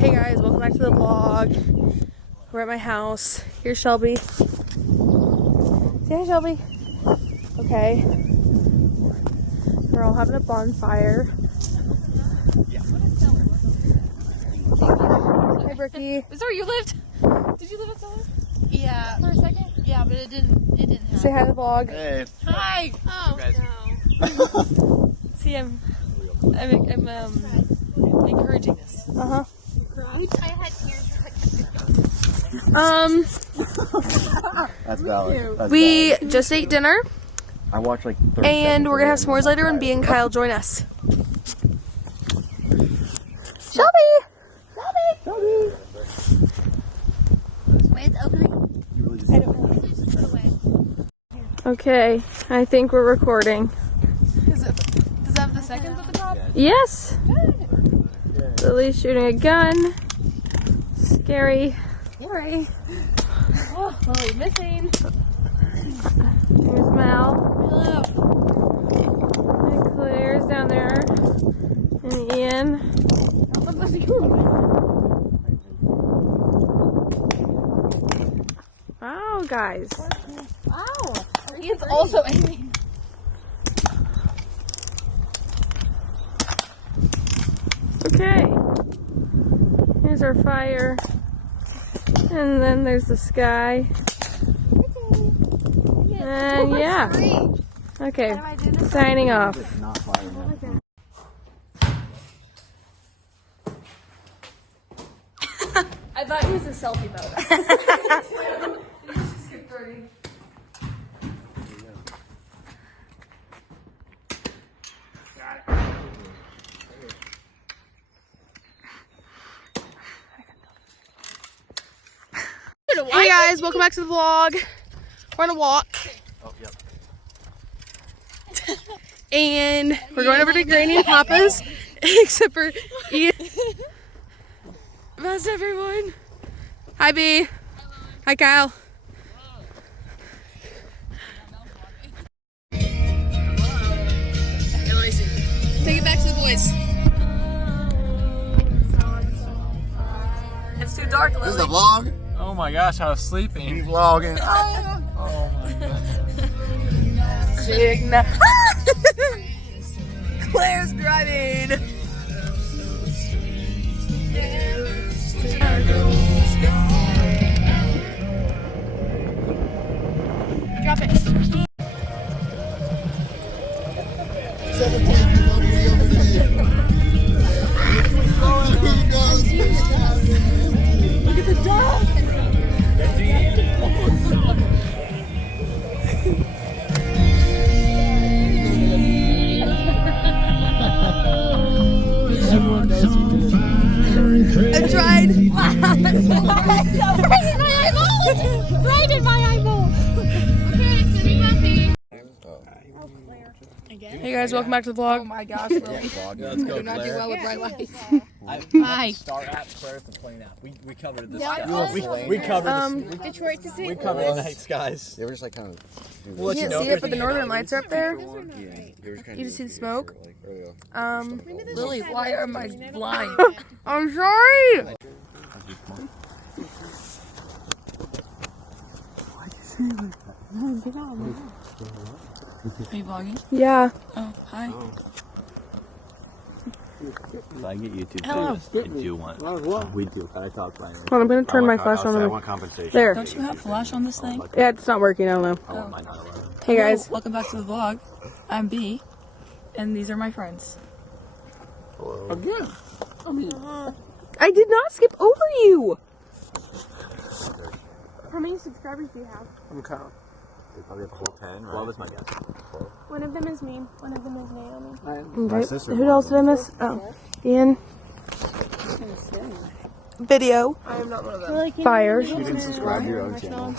Hey guys, welcome back to the vlog. We're at my house. Here's Shelby. Say hi, Shelby. Okay. We're all having a bonfire. Hi, Brookie. Is that where you lived? Did you live at Cellar? Yeah. For a second? Yeah, but it didn't happen. Say hi to the vlog. Hey. Hi! Oh, no. See, I'm Encouraging this. uh-huh. I had tears. That's valid. That's We valid. just ate dinner, I watched like 30 and we're gonna have seconds s'mores later when B and Kyle join us. Shelby! Shelby! Wait, it's opening. I don't know. Okay, I think we're recording. Does it have the seconds at the top? Yes! Lily's shooting a gun. Scary. Scary. Oh, Lily missing. There's Mel. Hello. And Claire's down there. And Ian. Wow, guys. Wow. Ian's also aiming. Okay. Here's our fire. And then there's the sky. And yeah. Okay. Signing off. It's not firing up. I thought it was a selfie photo. Hey guys, welcome back to the vlog. We're on a walk. Oh, yep. And we're going over to Granny and Papa's, except for Ian. Best everyone. Hi B. Hi Kyle. Take it back to the boys. It's too dark, This is Lily. the vlog. Oh my gosh, I was sleeping. He's vlogging. Oh my god. Signa. Claire's driving. Drop it. Look at the dog. Everyone knows you did it. I've tried. Right in my eyeball. Okay, it's gonna be bumpy. Hey guys, welcome back to the vlog. Oh my gosh, Lily. Let's go, Do not do Claire. well with my life. Hi. Star app, Claire's the plane app. We covered the Yeah, sky. also- We covered Detroit to St. we covered the night skies. They were just like kind of. We'll let You you can't know. see it, but the northern lights are up there. You just see the smoke? Lily, why am I blind? I'm sorry. Are you vlogging? Yeah. Oh, hi. If I get YouTube Hello. videos, I do want. We do. I talk by Hold on, I'm gonna turn my flash on. I want compensation. There. Don't you have flash on this thing? Yeah, it's not working. I don't know. I want my 911. Hey guys. Hello, welcome back to the vlog. I'm B, and these are my friends. Again. I did not skip over you. How many subscribers do you have? I'm Kyle. They probably have a whole 10, right? What was my guess? One of them is me. One of them is Naomi. My Okay. sister. Who else did I miss? Oh, Ian. Video. I am not one of them. Fire. You didn't subscribe to your own channel.